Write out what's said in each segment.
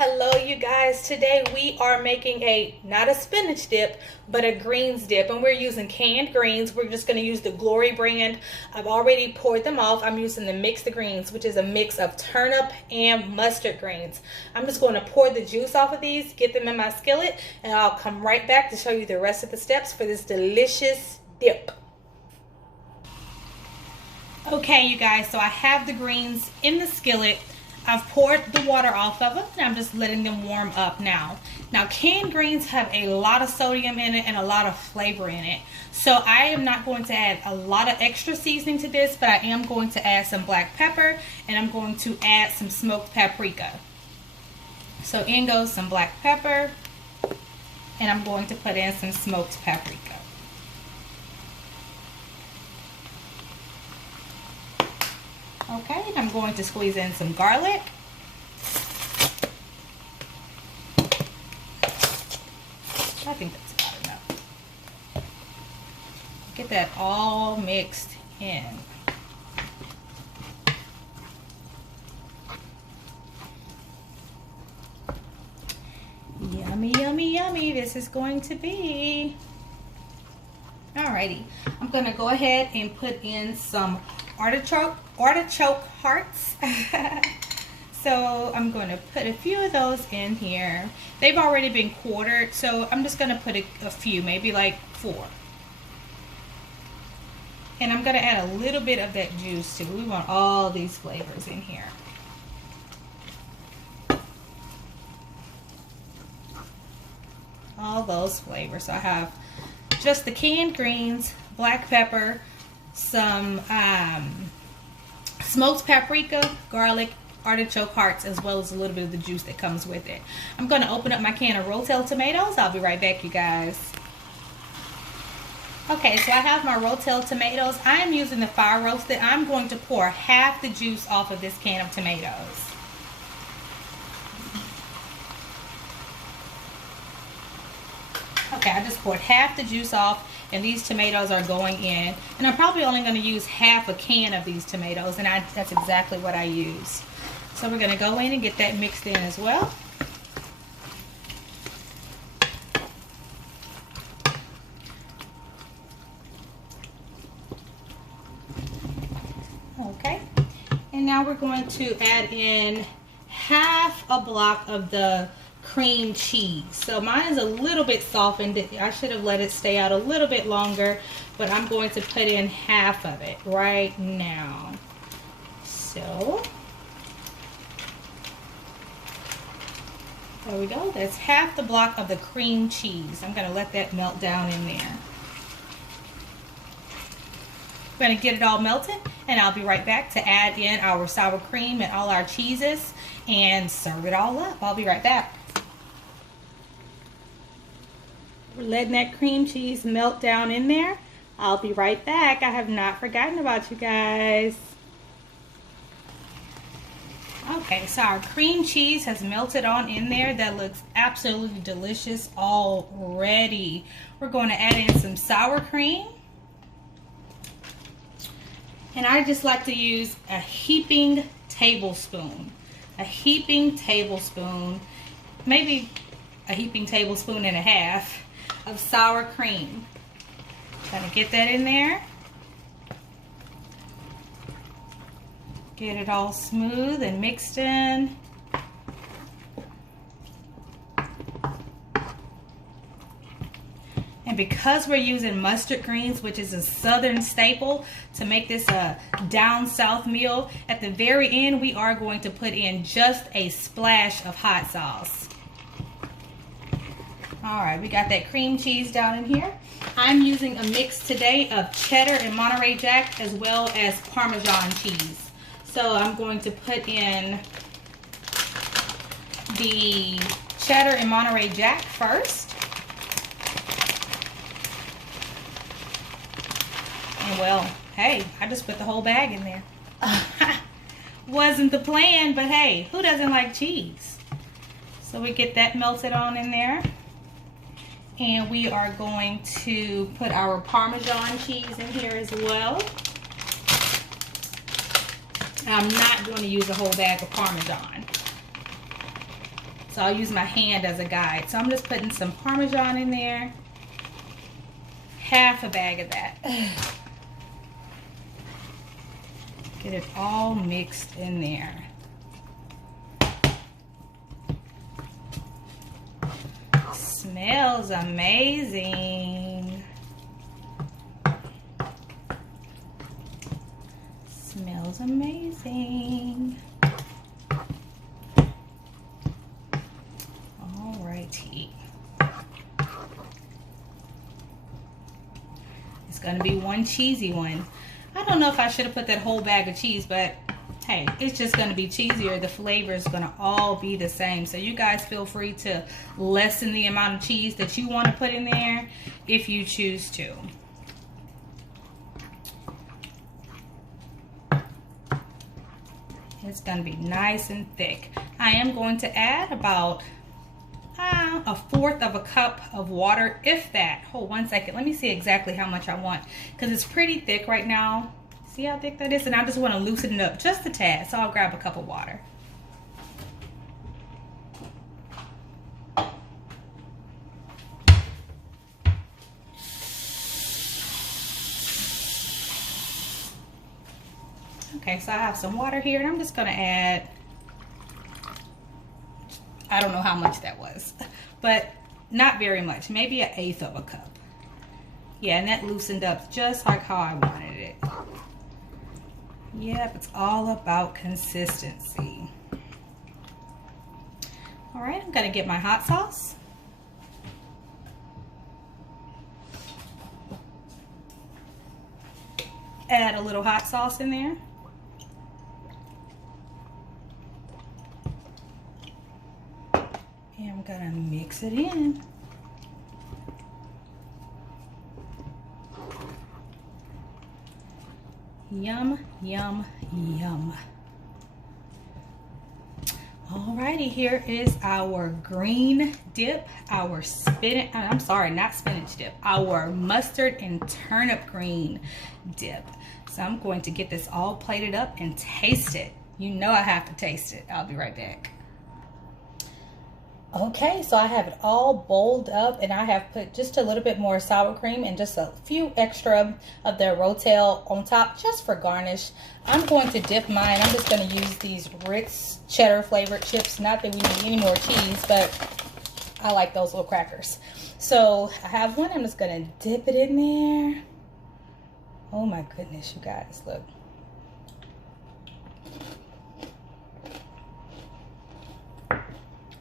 Hello you guys, today we are making not a spinach dip but a greens dip, and we're using canned greens. We're just going to use the Glory brand. I've already poured them off. I'm using the mixed greens, which is a mix of turnip and mustard greens. I'm just going to pour the juice off of these, get them in my skillet, and I'll come right back to show you the rest of the steps for this delicious dip. Okay you guys, so I have the greens in the skillet. I've poured the water off of them and I'm just letting them warm up now. Now canned greens have a lot of sodium in it and a lot of flavor in it. So I am not going to add a lot of extra seasoning to this, but I am going to add some black pepper and I'm going to add some smoked paprika. So in goes some black pepper and I'm going to put in some smoked paprika. Okay, and I'm going to squeeze in some garlic. I think that's about enough. Get that all mixed in. Yummy, yummy, yummy. This is going to be. Alrighty, I'm going to go ahead and put in some artichoke hearts. So I'm going to put a few of those in here. They've already been quartered, so I'm just going to put a few, maybe like 4. And I'm going to add a little bit of that juice too. We want all these flavors in here. All those flavors. So I have just the canned greens, black pepper, some smoked paprika, garlic, artichoke hearts, as well as a little bit of the juice that comes with it. I'm going to open up my can of Rotel tomatoes. I'll be right back, you guys. Okay, so I have my Rotel tomatoes. I am using the fire roasted. I'm going to pour half the juice off of this can of tomatoes. Okay, I just poured half the juice off and these tomatoes are going in. And I'm probably only going to use half a can of these tomatoes, and that's exactly what I use. So we're going to go in and get that mixed in as well. Okay, and now we're going to add in half a block of the cream cheese. So mine is a little bit softened. I should have let it stay out a little bit longer, but I'm going to put in half of it right now. So there we go. That's half the block of the cream cheese. I'm going to let that melt down in there. I'm going to get it all melted and I'll be right back to add in our sour cream and all our cheeses and serve it all up. I'll be right back. We're letting that cream cheese melt down in there. I'll be right back. I have not forgotten about you guys. Okay, so our cream cheese has melted on in there. That looks absolutely delicious already. We're going to add in some sour cream. And I just like to use a heaping tablespoon. A heaping tablespoon, maybe a heaping tablespoon and a half of sour cream. Gonna get that in there. Get it all smooth and mixed in. And because we're using mustard greens, which is a southern staple, to make this a down south meal, at the very end we are going to put in just a splash of hot sauce. Alright, we got that cream cheese down in here. I'm using a mix today of cheddar and Monterey Jack as well as Parmesan cheese. So I'm going to put in the cheddar and Monterey Jack first. And well, hey, I just put the whole bag in there. Wasn't the plan, but hey, who doesn't like cheese? So we get that melted on in there. And we are going to put our Parmesan cheese in here as well. I'm not going to use a whole bag of Parmesan. So I'll use my hand as a guide. So I'm just putting some Parmesan in there. Half a bag of that. Get it all mixed in there. Smells amazing. Smells amazing. Alrighty. It's gonna be one cheesy one. I don't know if I should have put that whole bag of cheese, but hey, it's just going to be cheesier. The flavor is going to all be the same. So you guys feel free to lessen the amount of cheese that you want to put in there if you choose to. It's going to be nice and thick. I am going to add about a fourth of a cup of water, if that. Hold 1 second. Let me see exactly how much I want, because it's pretty thick right now. See how thick that is? And I just want to loosen it up just a tad. So I'll grab a cup of water. Okay, so I have some water here, and I'm just going to add, I don't know how much that was, but not very much. Maybe 1/8 of a cup. Yeah, and that loosened up just like how I wanted it. Yep, it's all about consistency. All right, I'm gonna get my hot sauce. Add a little hot sauce in there. And I'm gonna mix it in. Yum, yum, yum. Alrighty, here is our green dip, our spinach, I'm sorry, not spinach dip, our mustard and turnip green dip. So I'm going to get this all plated up and taste it. You know I have to taste it. I'll be right back. Okay, so I have it all bowled up, and I have put just a little bit more sour cream and just a few extra of the Rotel on top just for garnish. I'm going to dip mine. I'm just going to use these Ritz cheddar flavored chips. Not that we need any more cheese, but I like those little crackers. So I have one. I'm just going to dip it in there. Oh my goodness, you guys, look.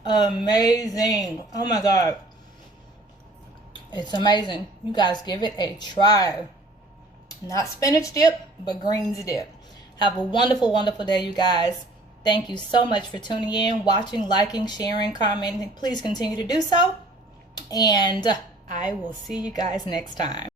Amazing. Oh my god, it's amazing. You guys give it a try. Not spinach dip, but greens dip. Have a wonderful, wonderful day, you guys. Thank you so much for tuning in, watching, liking, sharing, commenting. Please continue to do so, and I will see you guys next time.